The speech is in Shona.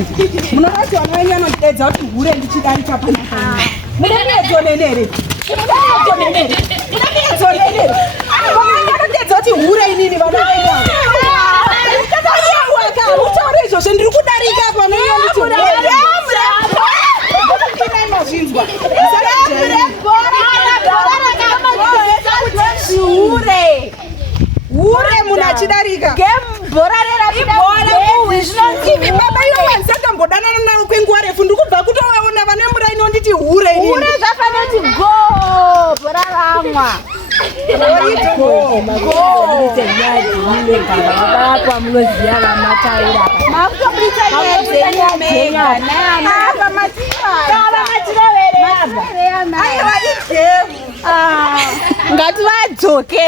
iri. Munoti wanoenya notedza kuti hure ndichidarika panapa. Munonedzonenere. Munonedzonenere. Munonedzonenere. Vanotedza kuti hure inini vanoenya. Utaure izvozvo ndiri kudarika panoenya kuti hure munhu achidarika baba ivo vandisakambodanana navo kwenguva refu ndiri kubva kutovaona vane muraini onditi hure zvafanoti go bhora ramwa apa munoziya vamataura ngativadzoke